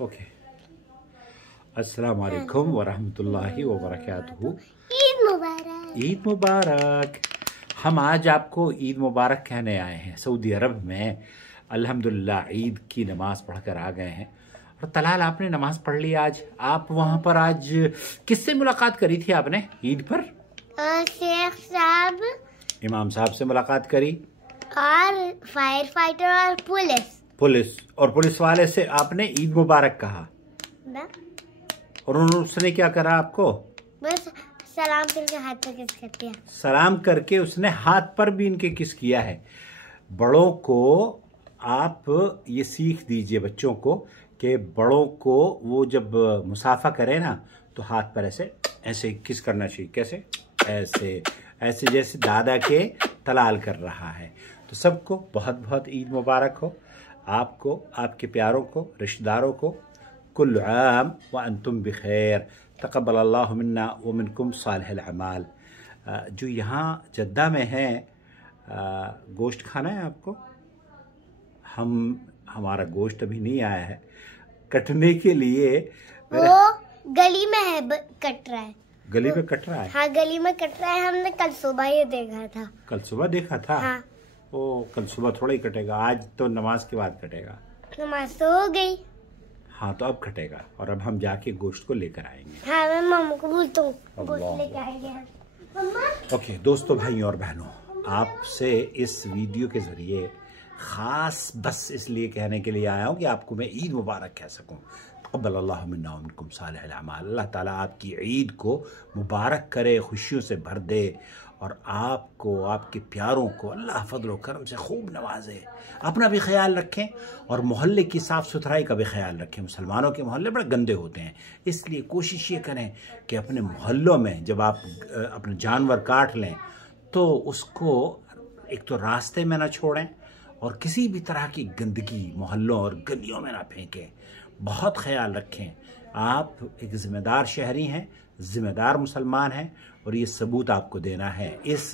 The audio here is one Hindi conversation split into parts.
ओके। अस्सलाम वालेकुम वरहमतुल्लाहि वबरकातुहू। ईद मुबारक। ईद मुबारक। हम आज आपको ईद मुबारक कहने आए हैं। सऊदी अरब में अल्हम्दुलिल्लाह ईद की नमाज पढ़कर आ गए हैं। और तलाल, आपने नमाज पढ़ ली आज? आप वहाँ पर आज किससे मुलाकात करी थी आपने ईद पर? शेख साहब, इमाम साहब से मुलाकात करी और फायर फाइटर और पुलिस वाले से आपने ईद मुबारक कहा। ना? और उसने क्या करा आपको? बस सलाम करके हाथ पर किस करते हैं। सलाम करके उसने हाथ पर भी इनके किस किया है। बड़ों को आप ये सीख दीजिए बच्चों को कि बड़ों को वो जब मुसाफा करे ना तो हाथ पर ऐसे ऐसे किस करना चाहिए। कैसे? ऐसे ऐसे जैसे दादा के तलाल कर रहा है। तो सबको बहुत बहुत ईद मुबारक हो। आपको, आपके प्यारों को, रिश्तेदारों को कुल आम व अंतुम बिखैर। तक़ब्बल अल्लाहु मिन्ना व मिनकुम सालिहुल अमाल। जो यहाँ जद्दा में है, गोश्त खाना है आपको? हमारा गोश्त अभी नहीं आया है कटने के लिए। वो गली में है, कट रहा है। गली में कट रहा है? हाँ, गली में कट रहा है। हमने कल सुबह ये देखा था। कल सुबह देखा था? हाँ। ओ, कल सुबह थोड़ा ही कटेगा, आज तो नमाज के बाद कटेगा। नमाज तो हो गई। हाँ, तो अब कटेगा और अब हम जाके गोश्त को लेकर आएंगे। हाँ, मैं मम्मा को बोलता हूँ, गोश्त लेके आएंगे हम। मम्मा। ओके दोस्तों, भाइयों और बहनों, आपसे इस वीडियो के जरिए खास बस इसलिए कहने के लिए आया हूँ कि आपको मैं ईद मुबारक कह सकूँ। तक़ब्बल अल्लाहु मिन्ना व मिनकुम सालिहुल अमाल। अल्लाह ताला आपकी ईद को मुबारक करे, खुशियों से भर दे और आपको, आपके प्यारों को अल्लाह फजल करम से खूब नवाजे। अपना भी ख्याल रखें और मोहल्ले की साफ़ सुथराई का भी ख्याल रखें। मुसलमानों के मोहल्ले बड़े गंदे होते हैं, इसलिए कोशिश ये करें कि अपने मोहल्लों में जब आप अपने जानवर काट लें तो उसको एक तो रास्ते में ना छोड़ें और किसी भी तरह की गंदगी मोहल्लों और गलियों में ना फेंकें। बहुत ख्याल रखें। आप एक ज़िम्मेदार शहरी हैं, ज़िम्मेदार मुसलमान हैं और ये सबूत आपको देना है इस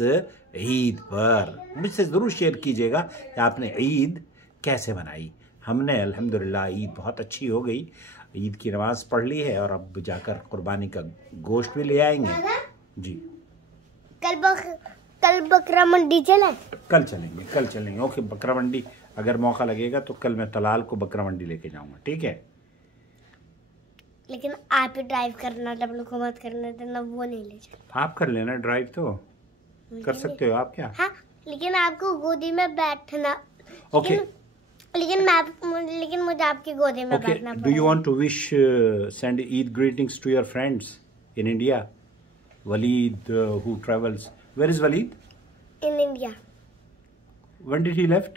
ईद पर। मुझसे ज़रूर शेयर कीजिएगा कि आपने ईद कैसे मनाई। हमने अल्हम्दुलिल्लाह ईद बहुत अच्छी हो गई। ईद की नमाज़ पढ़ ली है और अब जाकर कुर्बानी का गोश्त भी ले आएंगे। जी, कल बकरा मंडी चलें? कल चलेंगे। ओके, बकरा मंडी अगर मौका लगेगा तो कल मैं तलाल को बकरा मंडी लेके जाऊंगा, ठीक है? लेकिन आप ही ड्राइव करना, डबल को मत करने देना, वो नहीं ले जाना। आप कर लेना ड्राइव, तो कर सकते हो आप। क्या? हाँ, लेकिन आपको गोदी में बैठना। ओके। लेकिन मुझे आपकी गोदी में बैठना पड़ेगा। Do you want to wish send Eid greetings to your friends in India? Waleed, who travels. Where is Waleed? In India. When did he left?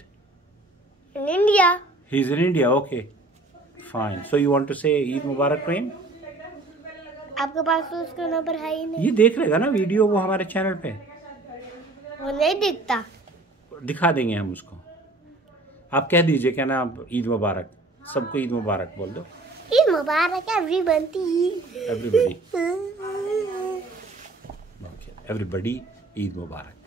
In India. He's in India. Okay, fine. So you want to say Eid Mubarak to him? आपके पास तो उसका नंबर है ही नहीं। ये देख लेगा ना वीडियो वो हमारे चैनल पे। वो नहीं दिखता। दिखा देंगे हम उसको। आप कह दीजिए क्या ना, ईद मुबारक। सबको ईद मुबारक बोल दो। ईद मुबारक एवरीबडी। Everybody, Eid Mubarak.